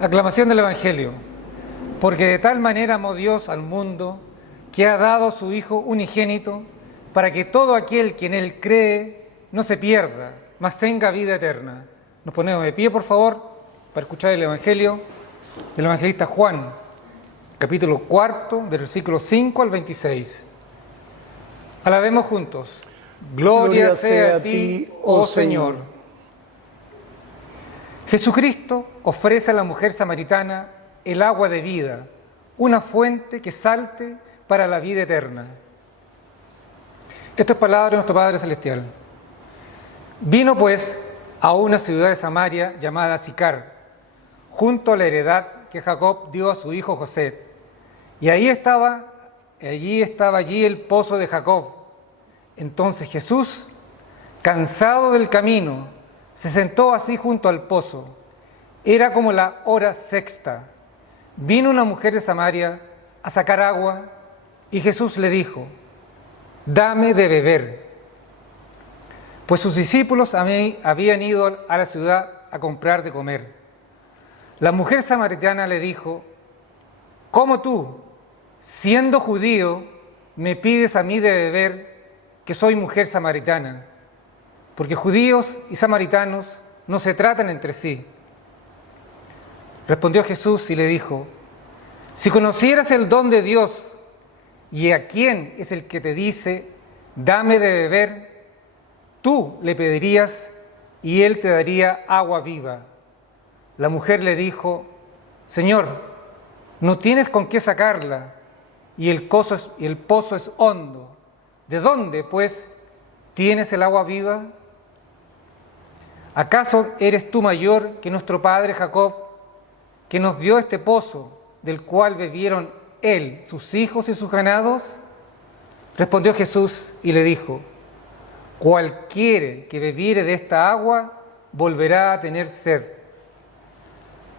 Aclamación del Evangelio. Porque de tal manera amó Dios al mundo, que ha dado a su Hijo unigénito, para que todo aquel que en Él cree no se pierda, mas tenga vida eterna. Nos ponemos de pie, por favor, para escuchar el Evangelio del evangelista Juan, capítulo 4, versículos 5 al 26. Alabemos juntos. Gloria sea a ti, oh Señor. Jesucristo ofrece a la mujer samaritana el agua de vida, una fuente que salte para la vida eterna. Esta es palabra de nuestro Padre Celestial. Vino pues a una ciudad de Samaria llamada Sicar, junto a la heredad que Jacob dio a su hijo José. Y allí estaba el pozo de Jacob. Entonces Jesús, cansado del camino, se sentó así junto al pozo. Era como la hora sexta. Vino una mujer de Samaria a sacar agua y Jesús le dijo: «Dame de beber». Pues sus discípulos habían ido a la ciudad a comprar de comer. La mujer samaritana le dijo: «¿Cómo tú, siendo judío, me pides a mí de beber, que soy mujer samaritana?» Porque judíos y samaritanos no se tratan entre sí. Respondió Jesús y le dijo: «Si conocieras el don de Dios y a quién es el que te dice, dame de beber, tú le pedirías y él te daría agua viva». La mujer le dijo: «Señor, no tienes con qué sacarla y el pozo es hondo. ¿De dónde, pues, tienes el agua viva? ¿Acaso eres tú mayor que nuestro padre Jacob, que nos dio este pozo, del cual bebieron él, sus hijos y sus ganados?» Respondió Jesús y le dijo: «Cualquiera que bebiere de esta agua volverá a tener sed.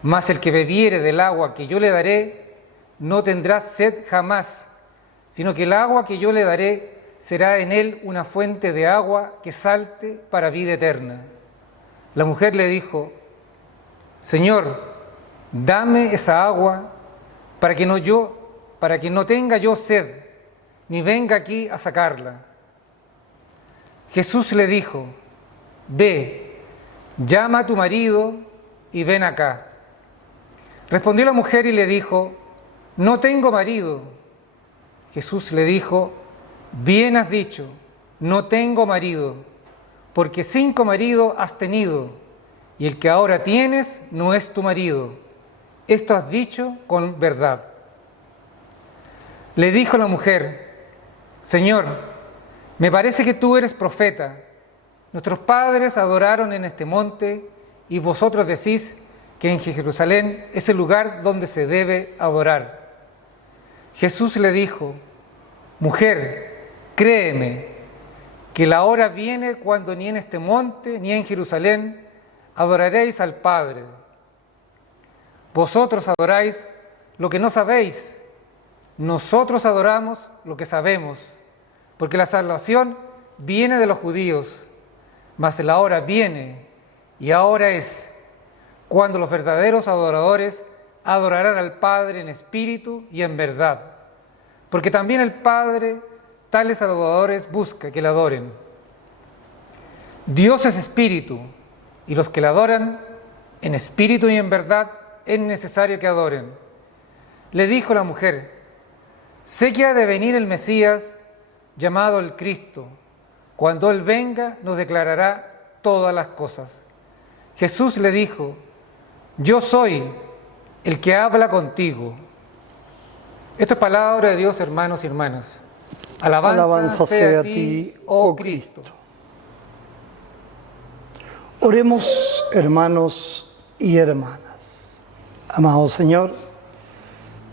Mas el que bebiere del agua que yo le daré no tendrá sed jamás, sino que el agua que yo le daré será en él una fuente de agua que salte para vida eterna». La mujer le dijo: «Señor, dame esa agua para que no tenga yo sed, ni venga aquí a sacarla». Jesús le dijo: «Ve, llama a tu marido y ven acá». Respondió la mujer y le dijo: «No tengo marido». Jesús le dijo: «Bien has dicho, no tengo marido, porque 5 maridos has tenido, y el que ahora tienes no es tu marido. Esto has dicho con verdad». Le dijo la mujer: «Señor, me parece que tú eres profeta. Nuestros padres adoraron en este monte, y vosotros decís que en Jerusalén es el lugar donde se debe adorar». Jesús le dijo: «Mujer, créeme, que la hora viene cuando ni en este monte ni en Jerusalén adoraréis al Padre. Vosotros adoráis lo que no sabéis, nosotros adoramos lo que sabemos, porque la salvación viene de los judíos, mas la hora viene, y ahora es, cuando los verdaderos adoradores adorarán al Padre en espíritu y en verdad, porque también el Padre tales adoradores busca que le adoren. Dios es espíritu, y los que le adoran en espíritu y en verdad es necesario que adoren». Le dijo la mujer: «Sé que ha de venir el Mesías, llamado el Cristo. Cuando Él venga, nos declarará todas las cosas». Jesús le dijo: «Yo soy el que habla contigo». Esta es palabra de Dios, hermanos y hermanas. Alabanza sea a ti, oh Cristo. Oremos, hermanos y hermanas. Amado Señor,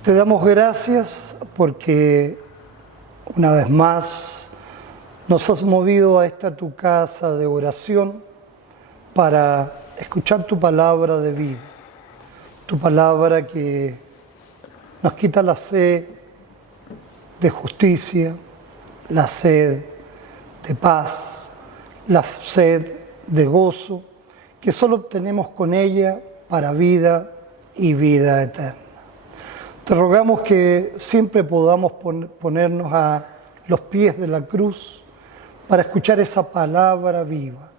te damos gracias porque una vez más nos has movido a esta tu casa de oración para escuchar tu palabra de vida, tu palabra que nos quita la sed de justicia, la sed de paz, la sed de gozo, que solo obtenemos con ella para vida y vida eterna. Te rogamos que siempre podamos ponernos a los pies de la cruz para escuchar esa palabra viva,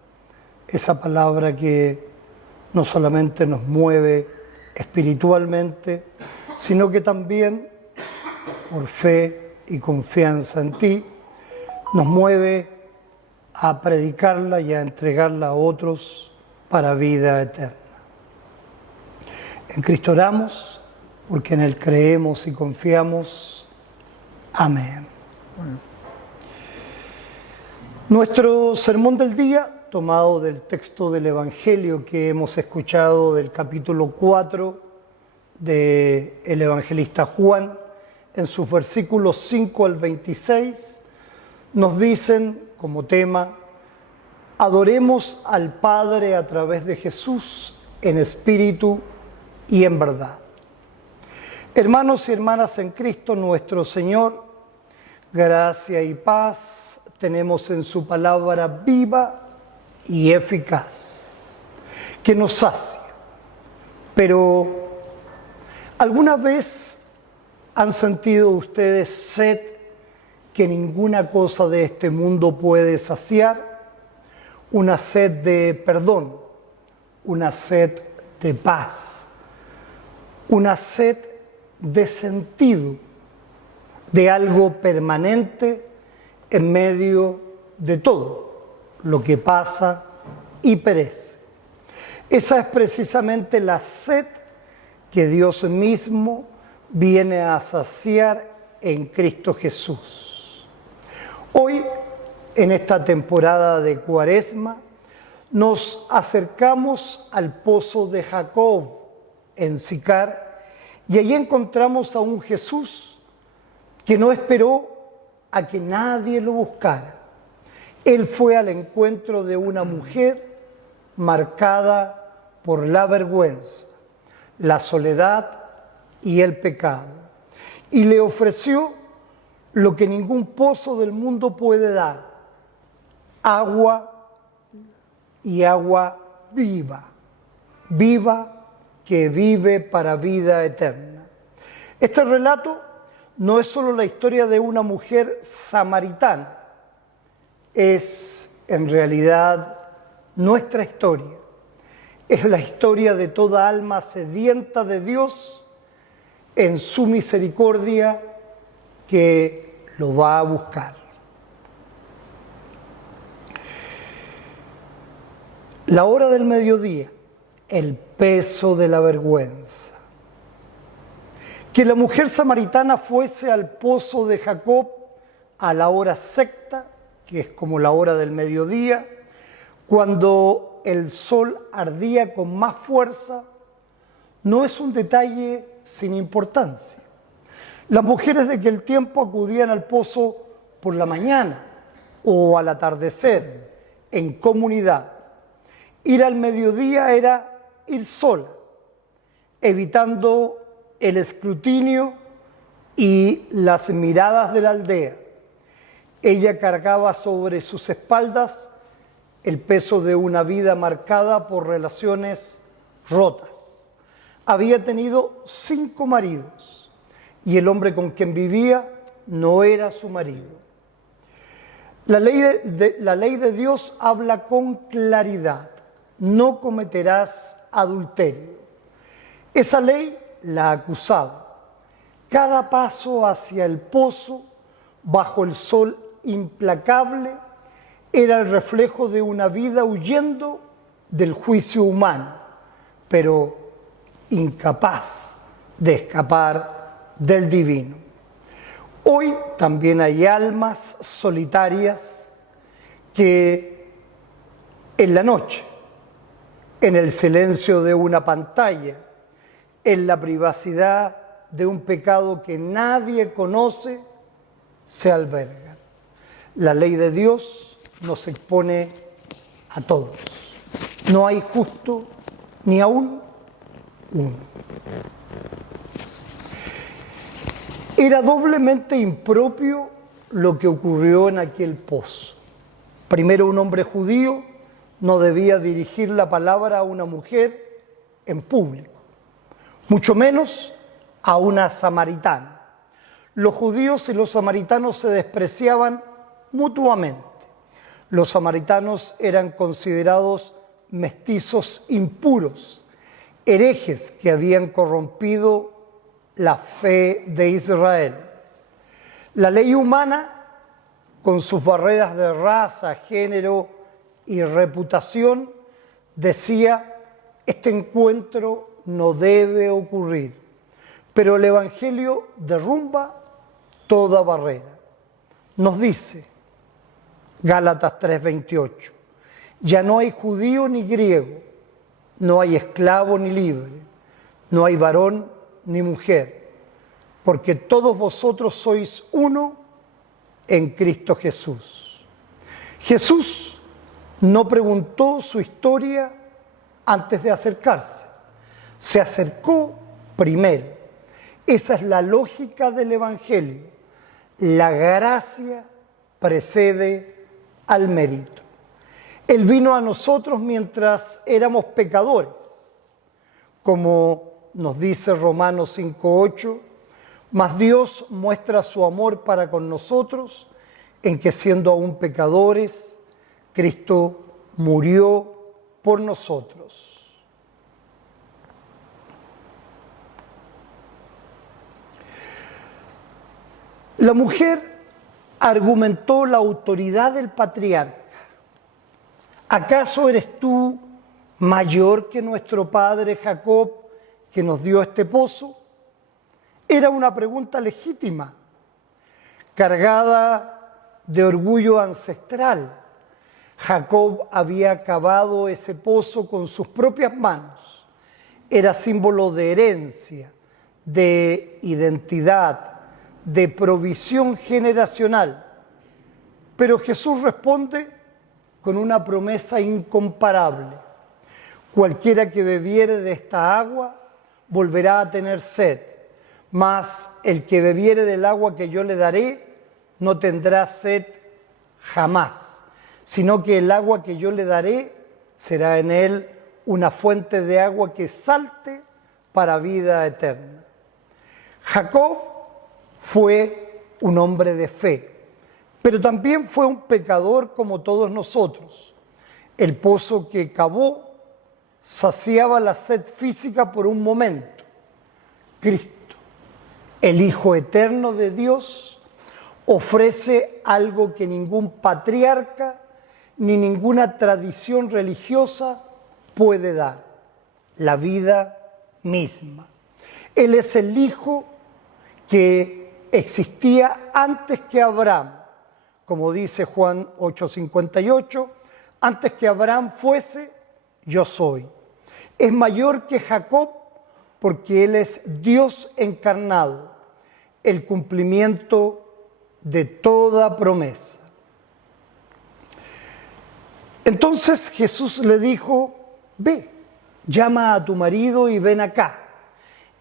esa palabra que no solamente nos mueve espiritualmente, sino que también, por fe y confianza en ti, nos mueve a predicarla y a entregarla a otros para vida eterna. En Cristo oramos, porque en Él creemos y confiamos. Amén. Nuestro sermón del día, tomado del texto del Evangelio que hemos escuchado del capítulo 4 del evangelista Juan, en sus versículos 5 al 26, nos dicen como tema: adoremos al Padre a través de Jesús en espíritu y en verdad. Hermanos y hermanas en Cristo nuestro Señor, gracia y paz tenemos en su palabra viva y eficaz, que nos sacia. Pero, ¿alguna vez han sentido ustedes sed que ninguna cosa de este mundo puede saciar? Una sed de perdón, una sed de paz, una sed de sentido, de algo permanente en medio de todo lo que pasa y perece. Esa es precisamente la sed que Dios mismo viene a saciar en Cristo Jesús. Hoy, en esta temporada de Cuaresma, nos acercamos al pozo de Jacob en Sicar, y allí encontramos a un Jesús que no esperó a que nadie lo buscara. Él fue al encuentro de una mujer marcada por la vergüenza, la soledad y el pecado, y le ofreció lo que ningún pozo del mundo puede dar: agua, y agua viva, viva, que vive para vida eterna. Este relato no es solo la historia de una mujer samaritana, es en realidad nuestra historia. Es la historia de toda alma sedienta de Dios en su misericordia que lo va a buscar. La hora del mediodía, el peso de la vergüenza. Que la mujer samaritana fuese al pozo de Jacob a la hora sexta, que es como la hora del mediodía, cuando el sol ardía con más fuerza, no es un detalle sin importancia. Las mujeres de aquel tiempo acudían al pozo por la mañana o al atardecer, en comunidad. Ir al mediodía era ir sola, evitando el escrutinio y las miradas de la aldea. Ella cargaba sobre sus espaldas el peso de una vida marcada por relaciones rotas. Había tenido 5 maridos y el hombre con quien vivía no era su marido. La ley de Dios habla con claridad: no cometerás adulterio. Esa ley la acusaba. Cada paso hacia el pozo, bajo el sol implacable, era el reflejo de una vida huyendo del juicio humano, pero incapaz de escapar del divino. Hoy también hay almas solitarias que en la noche, en el silencio de una pantalla, en la privacidad de un pecado que nadie conoce, se albergan. La ley de Dios nos expone a todos. No hay justo ni aún uno. Era doblemente impropio lo que ocurrió en aquel pozo. Primero, un hombre judío no debía dirigir la palabra a una mujer en público. mucho menos a una samaritana. Los judíos y los samaritanos se despreciaban mutuamente. Los samaritanos eran considerados mestizos impuros, herejes que habían corrompido la fe de Israel. La ley humana, con sus barreras de raza, género y reputación, decía: este encuentro no debe ocurrir. Pero el Evangelio derrumba toda barrera. Nos dice Gálatas 3:28, ya no hay judío ni griego, no hay esclavo ni libre, no hay varón ni mujer, porque todos vosotros sois uno en Cristo Jesús. Jesús no preguntó su historia antes de acercarse, se acercó primero. Esa es la lógica del Evangelio. La gracia precede al mérito. Él vino a nosotros mientras éramos pecadores, como nos dice Romanos 5:8, mas Dios muestra su amor para con nosotros en que siendo aún pecadores, Cristo murió por nosotros. La mujer argumentó la autoridad del patriarca. ¿Acaso eres tú mayor que nuestro padre Jacob, que nos dio este pozo? Era una pregunta legítima, cargada de orgullo ancestral. Jacob había cavado ese pozo con sus propias manos. Era símbolo de herencia, de identidad, de provisión generacional. Pero Jesús responde con una promesa incomparable. Cualquiera que bebiere de esta agua volverá a tener sed, mas el que bebiere del agua que yo le daré no tendrá sed jamás, sino que el agua que yo le daré será en él una fuente de agua que salte para vida eterna. Jacob fue un hombre de fe, pero también fue un pecador como todos nosotros. El pozo que cavó saciaba la sed física por un momento. Cristo, el Hijo eterno de Dios, ofrece algo que ningún patriarca ni ninguna tradición religiosa puede dar: la vida misma. Él es el Hijo que existía antes que Abraham, como dice Juan 8:58, antes que Abraham fuese, yo soy. Es mayor que Jacob porque él es Dios encarnado, el cumplimiento de toda promesa. Entonces Jesús le dijo: ve, llama a tu marido y ven acá.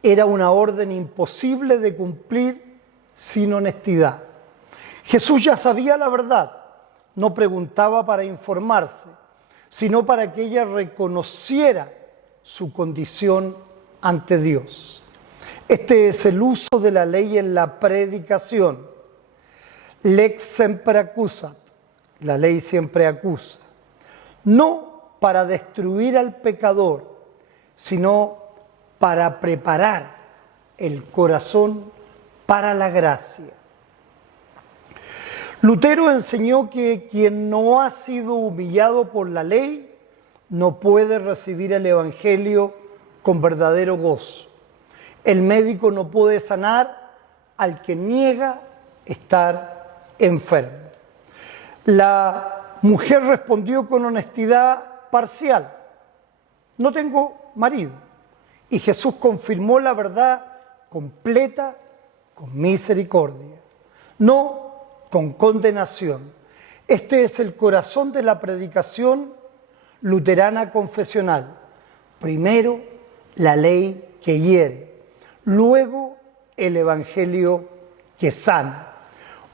Era una orden imposible de cumplir sin honestidad. Jesús ya sabía la verdad, no preguntaba para informarse, sino para que ella reconociera su condición ante Dios. Este es el uso de la ley en la predicación. Lex semper accusat, la ley siempre acusa. No para destruir al pecador, sino para preparar el corazón para la gracia. Lutero enseñó que quien no ha sido humillado por la ley no puede recibir el Evangelio con verdadero gozo. El médico no puede sanar al que niega estar enfermo. La mujer respondió con honestidad parcial: no tengo marido. Y Jesús confirmó la verdad completa con misericordia, no con condenación. Este es el corazón de la predicación luterana confesional. Primero, la ley que hiere, luego el Evangelio que sana.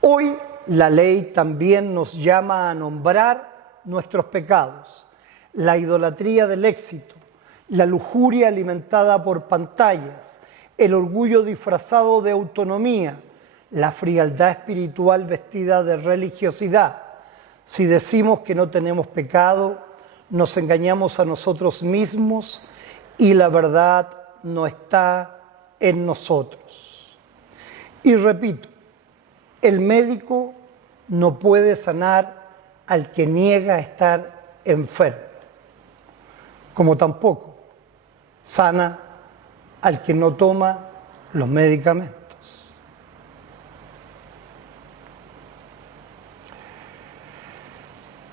Hoy la ley también nos llama a nombrar nuestros pecados, la idolatría del éxito, la lujuria alimentada por pantallas, el orgullo disfrazado de autonomía, la frialdad espiritual vestida de religiosidad. Si decimos que no tenemos pecado, nos engañamos a nosotros mismos y la verdad no está en nosotros. Y repito, el médico no puede sanar al que niega estar enfermo, como tampoco sana al que no toma los medicamentos.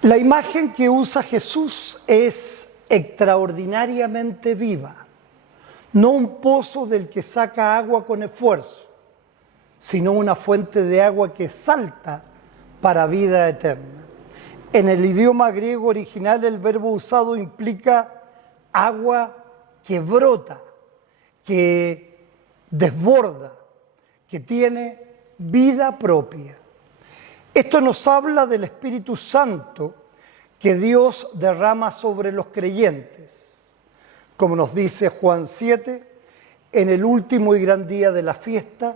La imagen que usa Jesús es extraordinariamente viva, no un pozo del que saca agua con esfuerzo, sino una fuente de agua que salta para vida eterna. En el idioma griego original el verbo usado implica agua que brota, que desborda, que tiene vida propia. Esto nos habla del Espíritu Santo que Dios derrama sobre los creyentes. Como nos dice Juan 7, en el último y gran día de la fiesta,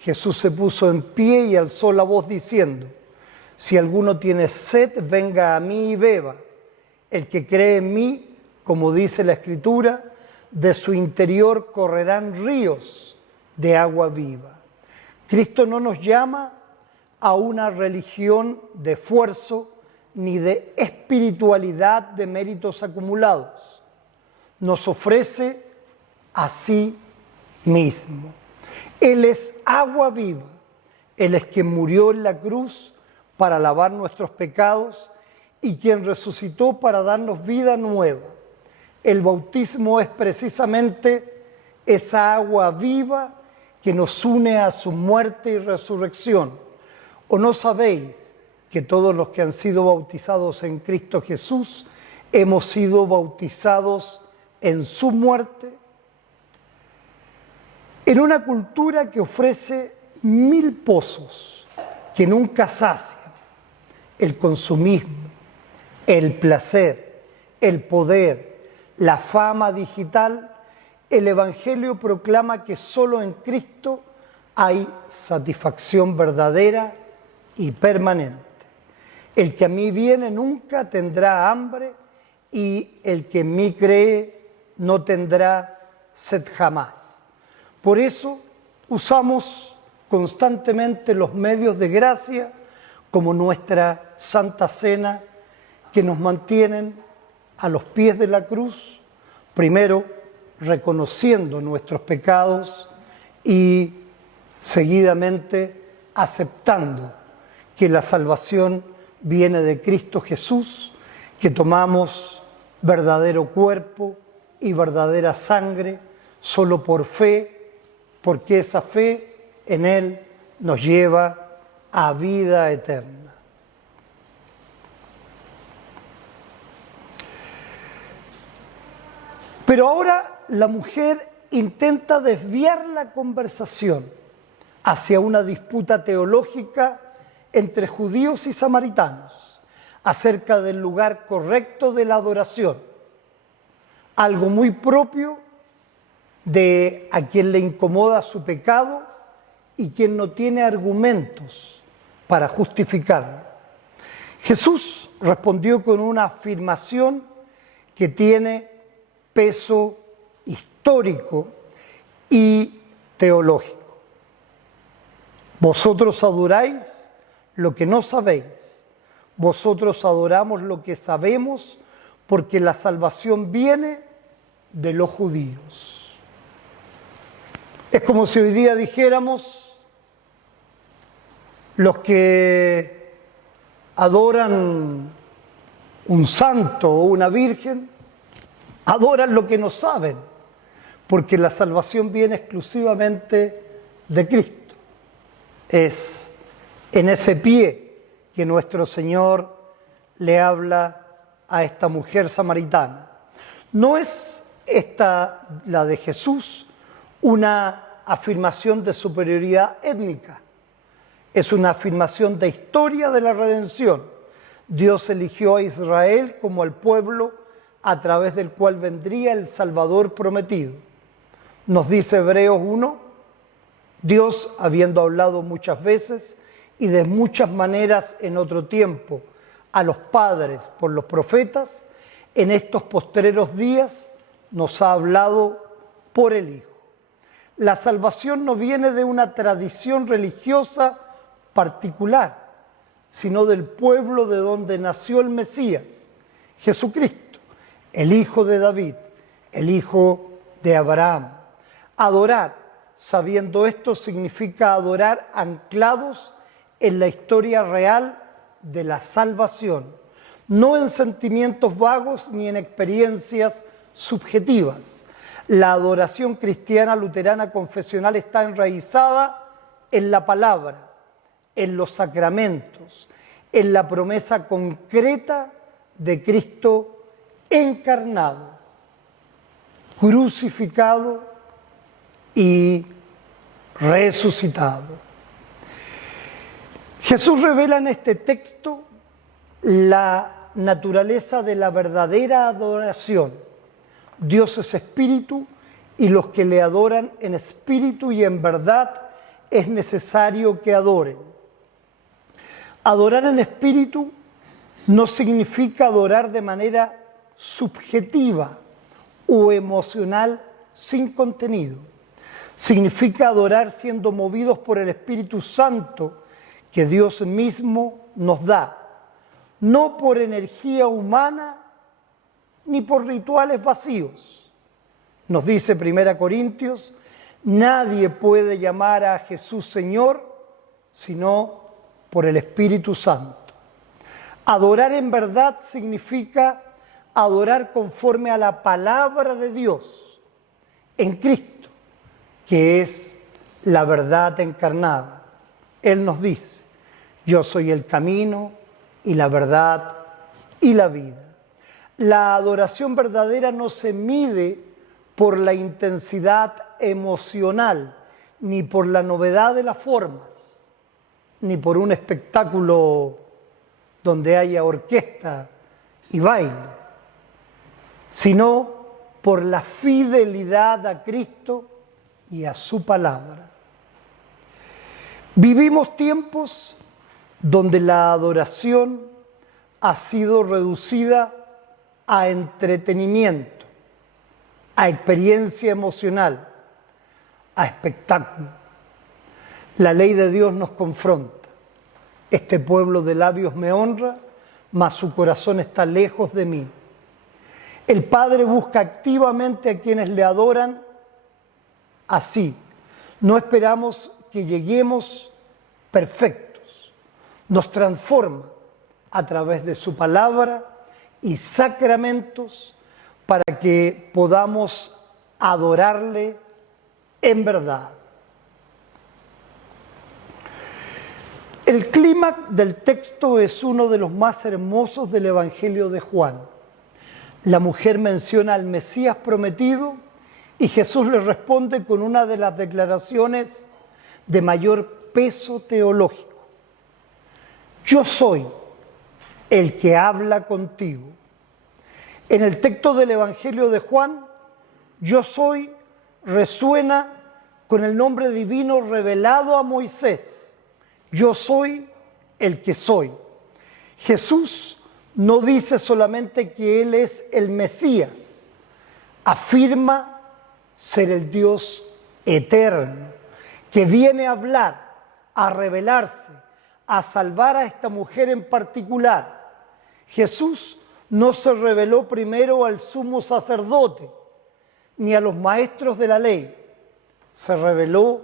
Jesús se puso en pie y alzó la voz diciendo: si alguno tiene sed, venga a mí y beba. El que cree en mí, como dice la Escritura, de su interior correrán ríos de agua viva. Cristo no nos llama a una religión de esfuerzo ni de espiritualidad de méritos acumulados. Nos ofrece a sí mismo. Él es agua viva. Él es quien murió en la cruz para lavar nuestros pecados y quien resucitó para darnos vida nueva. El bautismo es precisamente esa agua viva que nos une a su muerte y resurrección. ¿O no sabéis que todos los que han sido bautizados en Cristo Jesús hemos sido bautizados en su muerte? En una cultura que ofrece 1000 pozos que nunca sacian, el consumismo, el placer, el poder, la fama digital, el Evangelio proclama que solo en Cristo hay satisfacción verdadera y permanente. El que a mí viene nunca tendrá hambre y el que en mí cree no tendrá sed jamás. Por eso usamos constantemente los medios de gracia como nuestra Santa Cena, que nos mantienen a los pies de la cruz, primero reconociendo nuestros pecados y seguidamente aceptando que la salvación viene de Cristo Jesús, que tomamos verdadero cuerpo y verdadera sangre solo por fe, porque esa fe en Él nos lleva a vida eterna. Pero ahora la mujer intenta desviar la conversación hacia una disputa teológica entre judíos y samaritanos acerca del lugar correcto de la adoración, algo muy propio de a quien le incomoda su pecado y quien no tiene argumentos para justificarlo. Jesús respondió con una afirmación que tiene peso histórico y teológico. Vosotros adoráis lo que no sabéis, vosotros adoramos lo que sabemos, porque la salvación viene de los judíos. Es como si hoy día dijéramos: los que adoran un santo o una virgen adoran lo que no saben, porque la salvación viene exclusivamente de Cristo. Es en ese pie que nuestro Señor le habla a esta mujer samaritana. No es esta, la de Jesús, una afirmación de superioridad étnica. Es una afirmación de historia de la redención. Dios eligió a Israel como al pueblo a través del cual vendría el Salvador prometido. Nos dice Hebreos 1, Dios, habiendo hablado muchas veces y de muchas maneras en otro tiempo a los padres por los profetas, en estos postreros días nos ha hablado por el Hijo. La salvación no viene de una tradición religiosa particular, sino del pueblo de donde nació el Mesías, Jesucristo, el Hijo de David, el Hijo de Abraham. Adorar, sabiendo esto, significa adorar anclados en la historia real de la salvación, no en sentimientos vagos ni en experiencias subjetivas. La adoración cristiana luterana confesional está enraizada en la palabra, en los sacramentos, en la promesa concreta de Cristo encarnado, crucificado y resucitado. Jesús revela en este texto la naturaleza de la verdadera adoración. Dios es espíritu y los que le adoran en espíritu y en verdad es necesario que adoren. Adorar en espíritu no significa adorar de manera subjetiva o emocional sin contenido. Significa adorar siendo movidos por el Espíritu Santo que Dios mismo nos da, no por energía humana ni por rituales vacíos. Nos dice 1 Corintios, nadie puede llamar a Jesús Señor sino por el Espíritu Santo. Adorar en verdad significa adorar conforme a la palabra de Dios en Cristo, que es la verdad encarnada. Él nos dice, yo soy el camino y la verdad y la vida. La adoración verdadera no se mide por la intensidad emocional, ni por la novedad de las formas, ni por un espectáculo donde haya orquesta y baile, sino por la fidelidad a Cristo y a su palabra. Vivimos tiempos donde la adoración ha sido reducida a entretenimiento, a experiencia emocional, a espectáculo. La ley de Dios nos confronta. Este pueblo de labios me honra, mas su corazón está lejos de mí. El Padre busca activamente a quienes le adoran así. No esperamos que lleguemos perfectos. Nos transforma a través de su palabra y sacramentos para que podamos adorarle en verdad. El clímax del texto es uno de los más hermosos del Evangelio de Juan. La mujer menciona al Mesías prometido y Jesús le responde con una de las declaraciones de mayor peso teológico. Yo soy el que habla contigo. En el texto del Evangelio de Juan, yo soy resuena con el nombre divino revelado a Moisés. Yo soy el que soy. Jesús no dice solamente que Él es el Mesías, afirma ser el Dios eterno, que viene a hablar, a revelarse, a salvar a esta mujer en particular. Jesús no se reveló primero al sumo sacerdote, ni a los maestros de la ley. Se reveló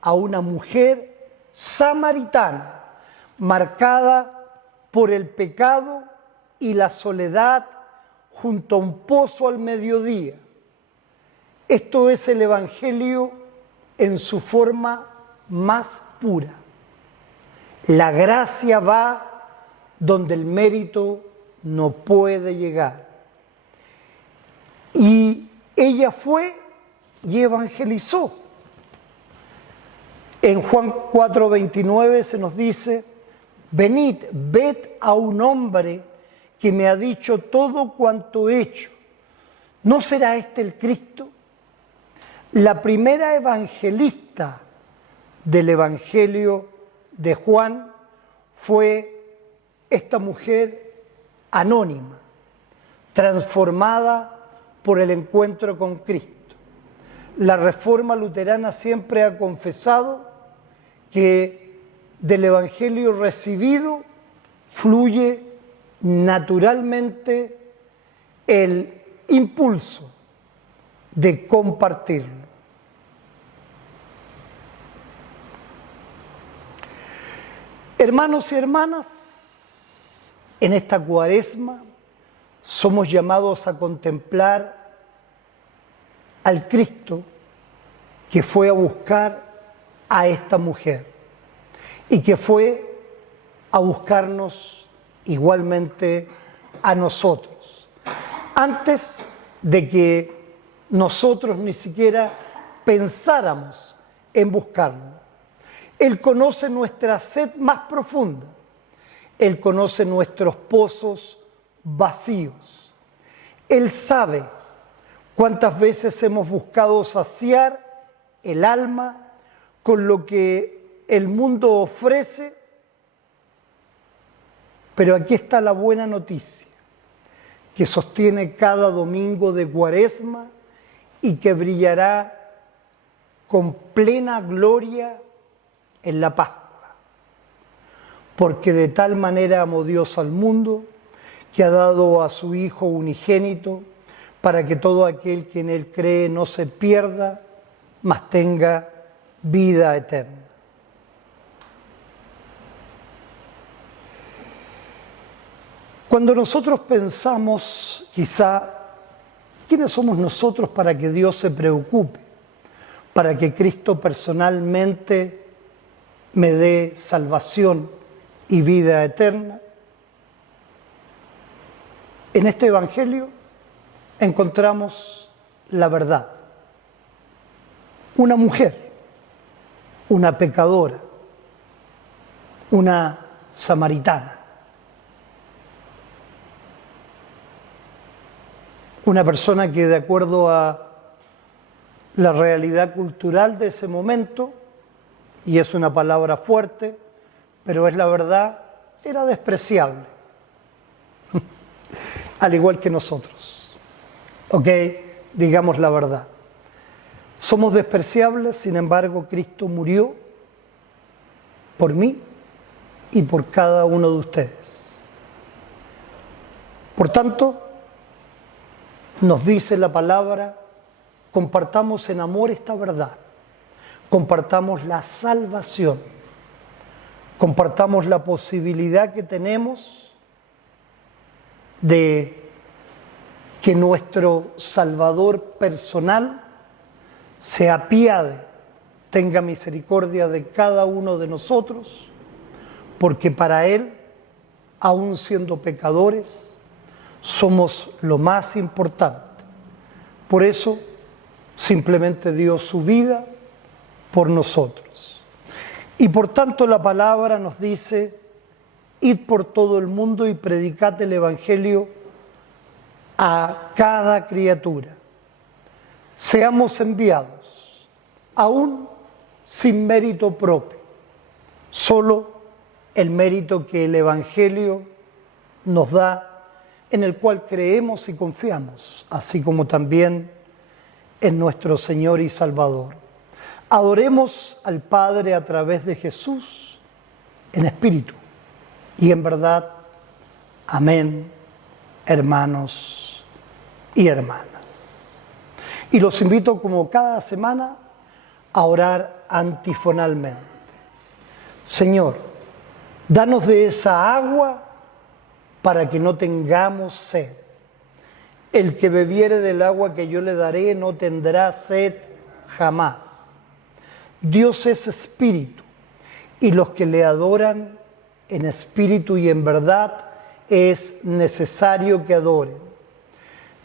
a una mujer samaritana, marcada por el pecado y la soledad junto a un pozo al mediodía. Esto es el Evangelio en su forma más pura. La gracia va donde el mérito no puede llegar. Y ella fue y evangelizó. En Juan 4:29 se nos dice, venid, ved a un hombre que me ha dicho todo cuanto he hecho. ¿No será este el Cristo? La primera evangelista del Evangelio de Juan fue esta mujer anónima, transformada por el encuentro con Cristo. La Reforma Luterana siempre ha confesado que del Evangelio recibido fluye naturalmente el impulso de compartirlo. Hermanos y hermanas, en esta Cuaresma somos llamados a contemplar al Cristo que fue a buscar a esta mujer y que fue a buscarnos igualmente a nosotros, antes de que nosotros ni siquiera pensáramos en buscarlo. Él conoce nuestra sed más profunda, Él conoce nuestros pozos vacíos, Él sabe cuántas veces hemos buscado saciar el alma con lo que el mundo ofrece, pero aquí está la buena noticia que sostiene cada domingo de Cuaresma y que brillará con plena gloria en la Pascua. Porque de tal manera amó Dios al mundo que ha dado a su Hijo unigénito para que todo aquel que en Él cree no se pierda, mas tenga vida eterna. Cuando nosotros pensamos, quizá, ¿quiénes somos nosotros para que Dios se preocupe? Para que Cristo personalmente me dé salvación y vida eterna. En este Evangelio encontramos la verdad. Una mujer, una pecadora, una samaritana, una persona que de acuerdo a la realidad cultural de ese momento, y es una palabra fuerte, pero es la verdad, era despreciable, al igual que nosotros. ¿Ok? Digamos la verdad. Somos despreciables, sin embargo, Cristo murió por mí y por cada uno de ustedes. Por tanto, nos dice la palabra, compartamos en amor esta verdad, compartamos la salvación, compartamos la posibilidad que tenemos de que nuestro Salvador personal se apiade, tenga misericordia de cada uno de nosotros, porque para Él, aun siendo pecadores, somos lo más importante. Por eso, simplemente dio su vida por nosotros. Y por tanto la palabra nos dice, id por todo el mundo y predicad el Evangelio a cada criatura. Seamos enviados, aún sin mérito propio, solo el mérito que el Evangelio nos da, en el cual creemos y confiamos, así como también en nuestro Señor y Salvador. Adoremos al Padre a través de Jesús en espíritu y en verdad. Amén, hermanos y hermanas. Y los invito, como cada semana, a orar antifonalmente. Señor, danos de esa agua para que no tengamos sed. El que bebiere del agua que yo le daré no tendrá sed jamás. Dios es espíritu, y los que le adoran en espíritu y en verdad es necesario que adoren.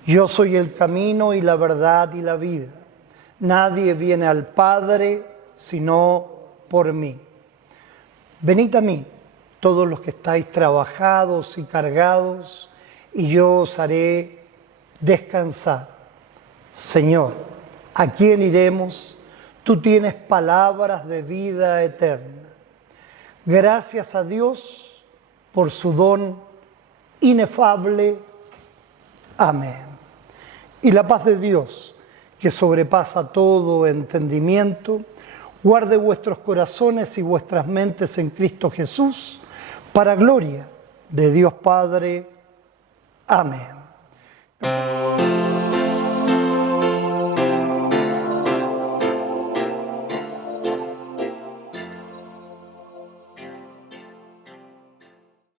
Yo soy el camino y la verdad y la vida. Nadie viene al Padre sino por mí. Venid a mí, todos los que estáis trabajados y cargados, y yo os haré descansar. Señor, ¿a quién iremos? Tú tienes palabras de vida eterna. Gracias a Dios por su don inefable. Amén. Y la paz de Dios, que sobrepasa todo entendimiento, guarde vuestros corazones y vuestras mentes en Cristo Jesús, para gloria de Dios Padre. Amén.